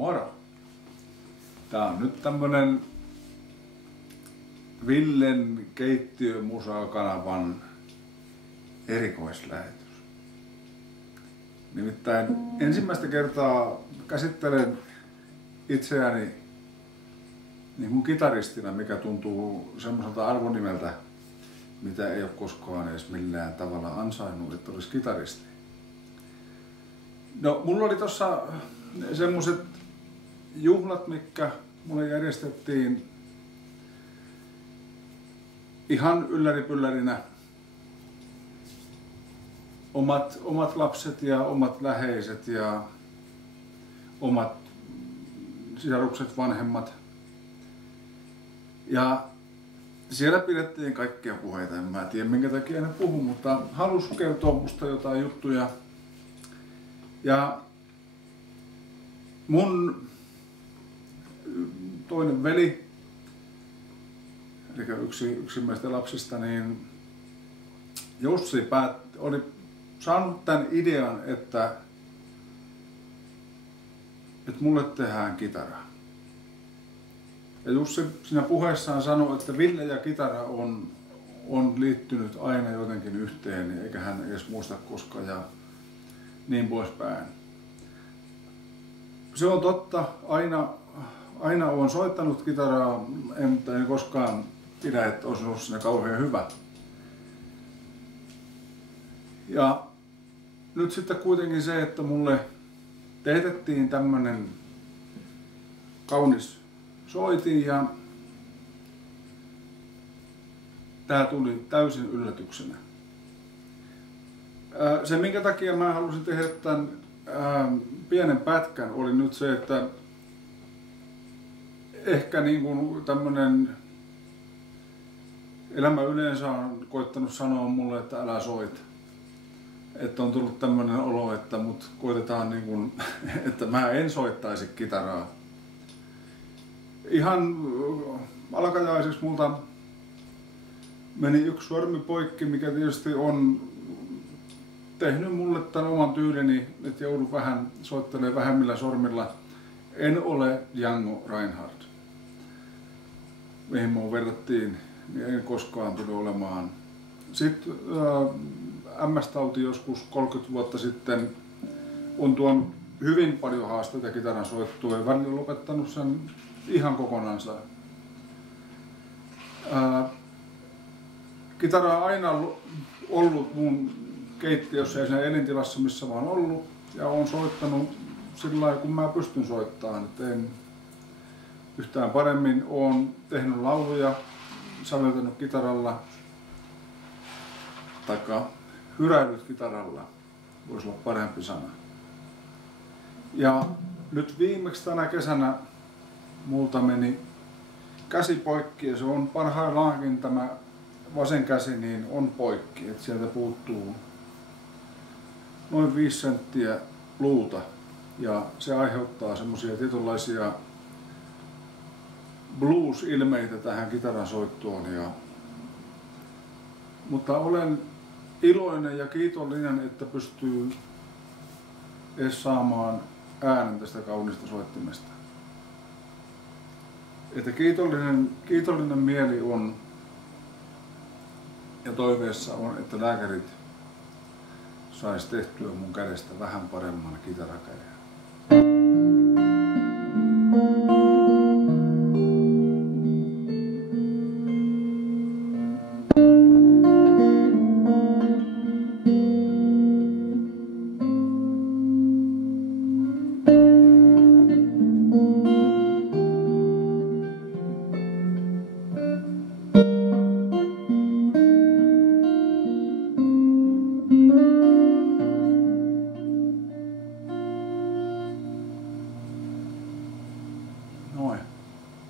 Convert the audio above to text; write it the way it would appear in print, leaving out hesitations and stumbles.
Moro! Tää on nyt tämmönen Villen keittiömusa-kanavan erikoislähetys. Nimittäin ensimmäistä kertaa käsittelen itseäni niin kuin kitaristina, mikä tuntuu semmoiselta arvonimeltä, mitä ei ole koskaan edes millään tavalla ansainnut, että olisi kitaristi. No, mulla oli tossa semmoset juhlat, mitkä mulle järjestettiin ihan ylläripyllärinä. Omat lapset ja omat läheiset ja omat sisarukset, vanhemmat. Ja siellä pidettiin kaikkia puheita, en mä tiedä minkä takia ne puhu, mutta halus kertoa musta jotain juttuja. Ja mun toinen veli, eli yksi meistä lapsista, niin Jussi oli saanut tämän idean, että mulle tehdään kitaraa. Ja Jussi siinä puheessaan sanoi, että Ville ja kitara on liittynyt aina jotenkin yhteen, eikä hän edes muista koska ja niin poispäin. Se on totta, aina olen soittanut kitaraa, mutta en koskaan pidä, että olisi ollut siinä kauhean hyvä. Ja nyt sitten kuitenkin se, että mulle teetettiin tämmönen kaunis soitin ja tää tuli täysin yllätyksenä. Se minkä takia mä halusin tehdä tämän pienen pätkän oli nyt se, että ehkä niin kuin tämmönen elämä yleensä on koittanut sanoa mulle, että älä soit. Että on tullut tämmönen olo, että mut koitetaan niin kuin, että mä en soittaisi kitaraa. Ihan alkajaiseksi multa meni yksi sormi poikki, mikä tietysti on tehnyt mulle tämän oman tyylini, että joudun vähän soittelemaan vähemmillä sormilla. En ole Django Reinhardt, mihin mua verrattiin, niin en koskaan tule olemaan. Sitten MS-tauti joskus 30 vuotta sitten on tuonut hyvin paljon haasteita kitaran soittua ja välillä lopettanut sen ihan kokonansa. Kitara on aina ollut mun keittiössä ja siinä elintilassa missä mä oon ollut ja oon soittanut sillä lailla kun mä pystyn soittamaan. En yhtään paremmin oon tehnyt lauluja, säveltänyt kitaralla taikka hyräillyt kitaralla, voisi olla parempi sana. Ja nyt viimeksi tänä kesänä multa meni käsi poikki ja se on parhaillaankin tämä vasen käsi niin on poikki, että sieltä puuttuu noin 5 senttiä luuta ja se aiheuttaa semmosia tietynlaisia blues-ilmeitä tähän kitaran soittoon. Mutta olen iloinen ja kiitollinen, että pystyy edes saamaan äänen tästä kaunista soittimesta. Että kiitollinen mieli on ja toiveessa on, että lääkärit sais tehtyä mun kädestä vähän paremman kitarakäden.